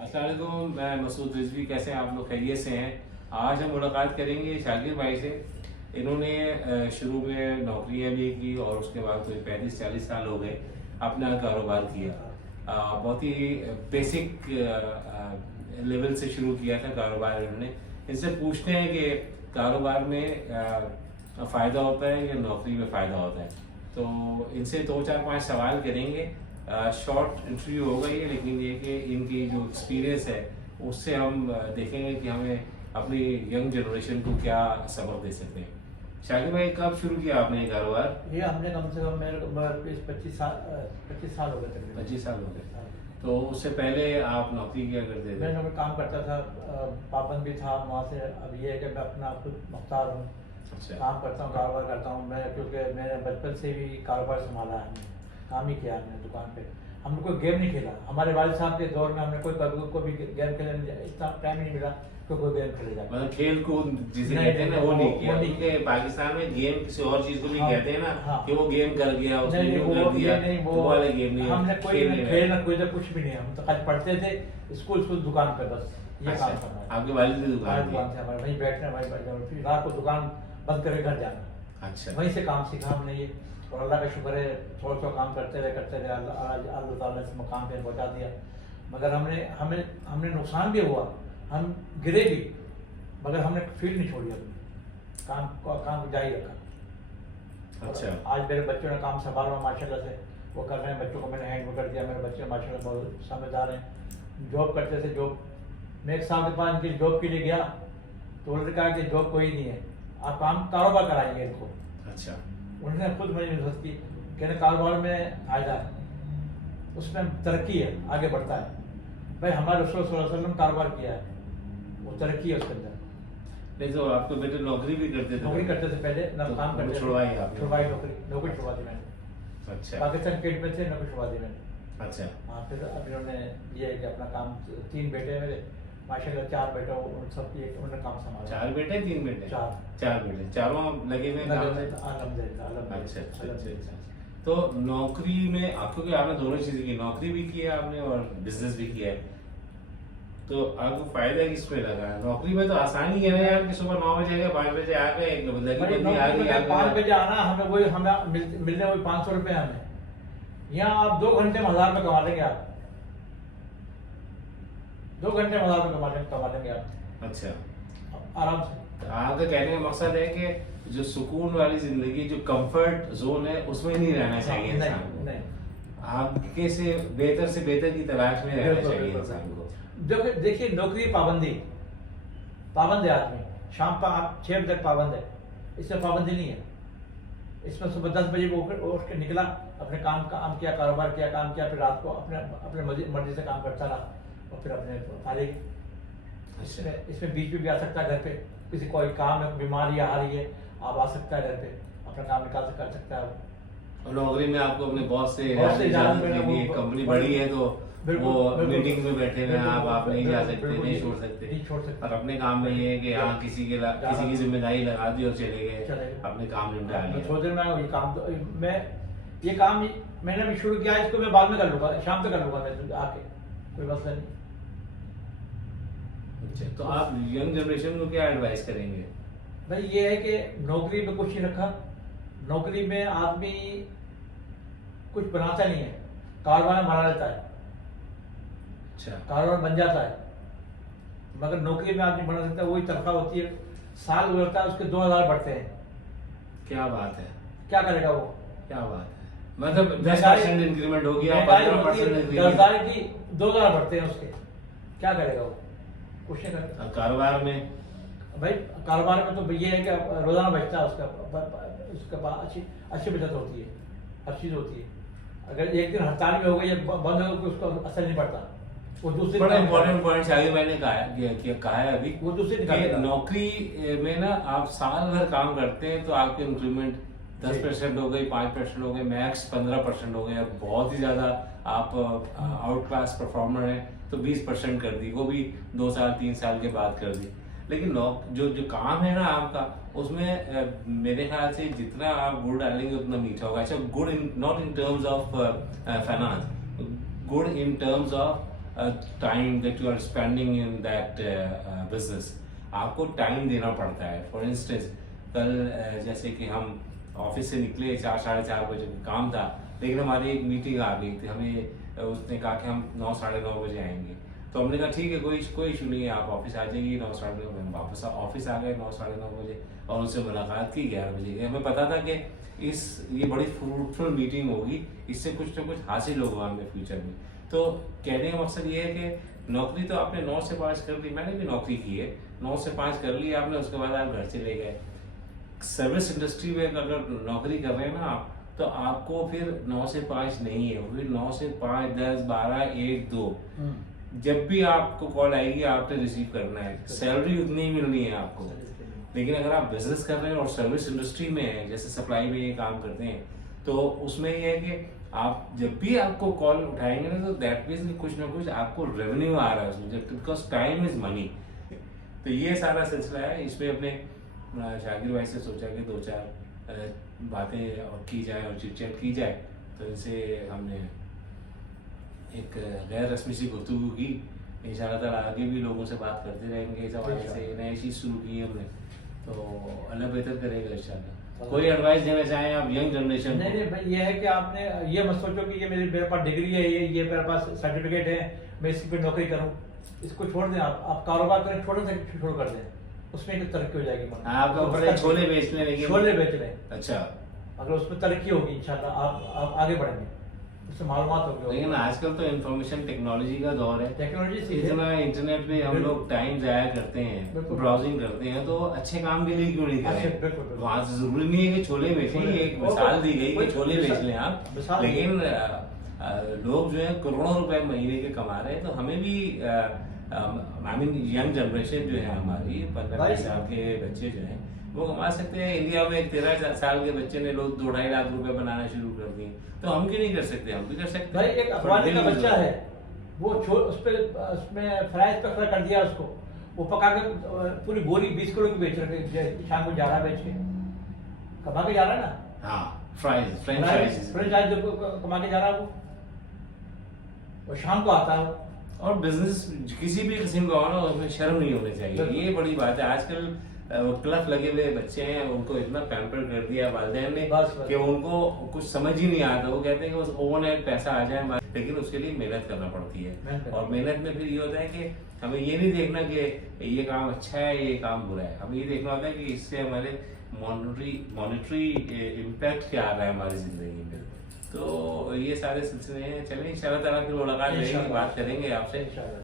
अस्सलाम वालेकुम, मैं मसूद रिजवी। कैसे हैं आप लोग? खैरियत से हैं? आज हम मुलाकात करेंगे शाकिर भाई से। इन्होंने शुरू में नौकरियां भी की और उसके बाद कोई 35-40 साल हो गए अपना कारोबार किया। बहुत ही बेसिक लेवल से शुरू किया था कारोबार इन्होंने। इनसे पूछते हैं कि कारोबार में फ़ायदा होता है या नौकरी में फ़ायदा होता है। तो इनसे 2-4-5 सवाल करेंगे। शॉर्ट इंटरव्यू होगा ये, लेकिन ये कि इनकी जो एक्सपीरियंस है उससे हम देखेंगे कि हमें अपनी यंग जनरेशन को क्या सबक दे सकते हैं। शाकिर भाई, कब शुरू किया आपने ये कारोबार? ये हमने कम से कम मेरे को 25 साल हो गए तकरीबन। 25 साल हो गए। तो उससे पहले आप नौकरी क्या करते थे? मैं नौकरी काम करता था, पाबंद भी था वहाँ से। अब ये है कि मैं अपना खुद मुख्तार हूँ। अच्छा। काम करता हूँ, कारोबार करता हूँ मैं, क्योंकि मैंने बचपन से भी कारोबार संभाला है। हमने काम ही किया हमने दुकान पे। हमने कोई गेम नहीं खेला। हमारे वालिद साहब के दौर में हमने कोई भी गेम खेलने इतना टाइम ही नहीं मिला कि कोई गेम खेले जाए। मतलब खेल कूद जिसे नहीं, कहते हैं ना, वो नहीं किया। वो नहीं क्योंकि पाकिस्तान में गेम किसी और चीज को नहीं हाँ, कहते हैं ना, हाँ। कि वो गेम कर गया, उसने नहीं, यूं वो कर दिया, नहीं, तो वो वाला गेम नहीं। हमने कोई खेल नहीं खेल रहा। ना कोई कुछ भी नहीं। हम तो खाली पढ़ते थे स्कूल दुकान पे, बस ये अच्छा, काम करना है। आपके वालिद की दुकान थी? दुकान से हमारे वहीं बैठना, वहीं बैठ जाना, फिर रात को दुकान बंद करके घर जाना। अच्छा। वहीं से काम सीखा हमने ये। और अल्लाह का शुक्र है, थोड़ा थोड़ा काम करते रहे अल्लाह ताला ने इस मुकाम पे पहुंचा दिया। मगर हमने नुकसान भी हुआ, हम गिरे भी, मगर हमने फील्ड नहीं छोड़ी अपनी। काम को जारी रखा। अच्छा। आज मेरे बच्चों ने काम संभाला माशाल्लाह से, वो कर रहे हैं। बच्चों को मैंने हैंड कर दिया। मेरे बच्चे माशाल्लाह बहुत समझदार हैं। जॉब करते थे, जॉब मैं 1 साल के बाद इनकी जॉब के लिए गया तो उन्होंने कहा कि जॉब कोई नहीं है, आप काम कारोबार कराएंगे इनको। अच्छा। उन्होंने खुद मेरी मदद की, कहने कारोबार में फायदा है, उसमें तरक्की है, आगे बढ़ता है। भाई हमारे रसूल सल्लल्लाहु अलैहि वसल्लम कारोबार किया है, वो तरक्की है उसके अंदर। नहीं तो आपके बेटे नौकरी भी करते थे? नौकरी करते थे पहले ना, तो काम वो करते थे। छुड़वाई आपने? छुड़वाई नौकरी छुड़वा दी मैंने। अच्छा। पाकिस्तान गेट में थे, नौकरी छुड़वा दी मैंने। अच्छा। हाँ, फिर अब इन्होंने ये है कि अपना काम, 3 बेटे हैं मेरे माशाल्लाह, 4 बेटों उन सब की उन्होंने काम संभाला। 4 बेटे 3 बेटे? चार। 4 बेटे, चारों लगे हुए हैं काम में? अल्हम्दुलिल्लाह। अच्छा अच्छा अच्छा अच्छा। तो नौकरी में क्योंकि आपने दोनों चीजें की, नौकरी भी की है आपने और बिजनेस भी किया है, तो आपको फायदा किसमें लगा? नौकरी में तो आसानी है ना यार, कि सुबह 9 बजे गए, 5 बजे आ गए, लगी बंदी आ गई, 5 बजे आना, हमें मिलने वही 500 रुपये हमें। यहाँ आप 2 घंटे में 1000 रुपये कमा लेंगे। आप 2 घंटे में 1000 रुपये कमा लेंगे आप। अच्छा। आराम से। आपका कहने का मकसद है कि जो सुकून वाली जिंदगी, जो कंफर्ट जोन है, उसमें नहीं रहना चाहिए इंसान को। नहीं। आगे से बेहतर की तलाश में रहना चाहिए इंसान को। देखिए नौकरी पाबंद है आदमी। शाम का आप 6 बजे तक पाबंद है, इसमें पाबंदी नहीं है। इसमें सुबह 10 बजे वो उठ के निकला, अपने काम किया, कारोबार किया, काम किया, फिर रात को अपने मर्जी से काम करता रहा और फिर अपने फारिग। इसमें बीच में भी आ सकता है घर पे, किसी कोई काम है, बीमारी आ रही है, आप आ सकता है घर पे, अपना काम कर सकता है। और नौकरी में आपको अपने बॉस से इजाजत लेनी है, कंपनी बड़ी है तो वो मीटिंग में बैठे हुए हैं, आप नहीं जा सकते, नहीं छोड़ सकते। और अपने काम में ये है कि हाँ, किसी की जिम्मेदारी लगा दी और चले गए, अपने काम निपटा लिया। सोच रहा हूँ ये काम मैंने अभी शुरू किया, इसको मैं बाद में कर लूंगा, शाम तक कर लूंगा मैं आके, कोई मसला नहीं। अच्छा, तो आप यंग जनरेशन को क्या एडवाइस करेंगे? भाई ये है कि नौकरी में कुछ नहीं रखा। नौकरी में आदमी कुछ बनाता नहीं है, कारोबार में बना लेता है। अच्छा। कारोबार बन जाता है, मगर नौकरी में आदमी बना सकता है। वही तनख्वाह होती है, साल गुजरता है, उसके 2000 बढ़ते हैं। क्या बात है! क्या करेगा वो? क्या बात है! मतलब 10% इंक्रीमेंट हो गया, 15% इंक्रीमेंट, 10,000 की 2000 बढ़ते हैं उसके, क्या करेगा वो? कुछ नहीं करता। कारोबार में भाई कारोबार में तो ये है कि रोजाना बचता है उसका अच्छी बचत होती है, हर चीज होती है। अगर एक दिन हड़ताल में हो गई या बंद हो गई, उसको असर नहीं पड़ता। वो दूसरे बड़ा इंपॉर्टेंट पॉइंट आगे मैंने कहा है अभी, वो दूसरे कि नौकरी में ना आप साल भर काम करते हैं तो आपके इंक्रीमेंट 10% हो गई, 5% हो गए, मैक्स 15% हो गए। बहुत ही ज्यादा आप आउट क्लास परफॉर्मर हैं तो 20% कर दी, वो भी 2 साल 3 साल के बाद कर दी। लेकिन जो काम है ना आपका, उसमें मेरे ख्याल से जितना आप गुड़ डालेंगे उतना मीठा होगा। अच्छा, good not in terms of finance, good in terms of time that you are spending in that business, आपको टाइम देना पड़ता है। फॉर इंस्टेंस कल जैसे कि हम ऑफिस से निकले 4 साढ़े 4 बजे काम था, लेकिन हमारी एक मीटिंग आ गई थी, हमें उसने कहा कि हम 9 साढ़े 9 बजे आएंगे। तो हमने कहा ठीक है, कोई इशू नहीं है, आप ऑफिस आ जाइए 9 साढ़े 9 बजे। वापस ऑफिस आ गए 9 साढ़े 9 बजे और उनसे मुलाकात की 11 बजे। हमें पता था कि ये बड़ी फ्रूटफुल मीटिंग होगी, इससे कुछ ना कुछ हासिल होगा हमें फ्यूचर में। तो कहने का मकसद ये है कि नौकरी तो आपने 9 से 5 कर ली, मैंने भी नौकरी की है, 9 से 5 कर ली आपने, उसके बाद आप घर चले गए। सर्विस इंडस्ट्री में अगर नौकरी कर रहे हैं ना आप, तो आपको फिर 9 से 5 नहीं है, फिर 9 से 5, 10, 12, 1, 2 जब भी आपको कॉल आएगी आपने रिसीव करना है। सैलरी उतनी ही मिलनी है आपको। लेकिन अगर आप बिजनेस कर रहे हैं और सर्विस इंडस्ट्री में है, जैसे सप्लाई में ये काम करते हैं, तो उसमें ये है कि आप जब भी आपको कॉल उठाएंगे ना, तो दैट मीन्स कुछ ना कुछ आपको रेवेन्यू आ रहा है उसमें, बिकॉज टाइम इज मनी। तो ये सारा सिलसिला है। इसमें अपने शाकिर भाई से सोचा कि 2-4 बातें और की जाए और चिट चैट की जाए, तो इनसे हमने एक गैर रस्मी सी गुफ्तगू की। इंशाल्लाह ताला आगे भी लोगों से बात करते रहेंगे इस हवाले से। नई चीज़ शुरू की है हमने, तो अल्लाह बेहतर करेगा इंशाल्लाह। कोई एडवाइस देना चाहें आप यंग जनरेशन को? नहीं भाई, ये है कि आपने ये मत सोचो कि ये मेरे पास डिग्री है, ये मेरे पास सर्टिफिकेट है, मैं इसी पे नौकरी करूँ। इसको छोड़ दें, आप कारोबार करें, छोटे से शुरू कर दें, उसमें एक तरक्की हो जाएगी। आपका बड़े छोले बेचने लगे? छोले बेच रहे हैं। अच्छा, अगर उसमें तरक्की होगी इंशाल्लाह आप आगे बढ़ेंगे, उससे मालूमात होगी। लेकिन आजकल तो इंफॉर्मेशन टेक्नोलॉजी का दौर है, टेक्नोलॉजी से इतना इंटरनेट पे हम लोग टाइम जाया करते हैं, ब्राउजिंग करते हैं, तो अच्छे काम के लिए क्यों नहीं करें? वहाँ से जरूरी नहीं है कि छोले बेचें, एक मिसाल दी गई कि छोले बेच लें आप, लेकिन लोग जो है करोड़ों रुपए महीने के कमा रहे हैं। तो हमें भी आई मीन यंग जनरेशन जो है हमारी 15-20 साल के बच्चे जो हैं वो कमा सकते हैं। इंडिया में 13 साल के बच्चे ने लोग 2-2.5 लाख रुपए बनाना शुरू कर दिए, तो हम क्यों नहीं कर सकते? हम भी कर सकते भाई। एक अफगानी का बच्चा है, वो उसमें फ्राइज पे कर दिया उसको, वो पका के पूरी बोरी 20 किलो की बेच रहे, शाम को जा रहा बेच के, कमा के जा रहा है ना। हाँ, फ्रेंच फ्राइज कमा के जा रहा है वो शाम को आता है। और बिजनेस किसी भी किस्म का हो ना, उसमें शर्म नहीं होनी चाहिए, ये बड़ी बात है। आजकल क्लफ लगे हुए बच्चे हैं, उनको इतना पैम्पर कर दिया वालिदैन ने कि उनको कुछ समझ ही नहीं आता। वो कहते हैं कि बस ओवरनाइट पैसा आ जाए, लेकिन उसके लिए मेहनत करना पड़ती है। और मेहनत में फिर ये होता है कि हमें ये नहीं देखना कि ये काम अच्छा है, ये काम बुरा है, हमें ये देखना होता है कि इससे हमारे मॉनेटरी इम्पैक्ट क्या आ रहा है हमारी जिंदगी में। तो ये सारे सिलसिले हैं। चलिए इंशाल्लाह ताला फिर मुलाकात करेंगे, बात करेंगे आपसे।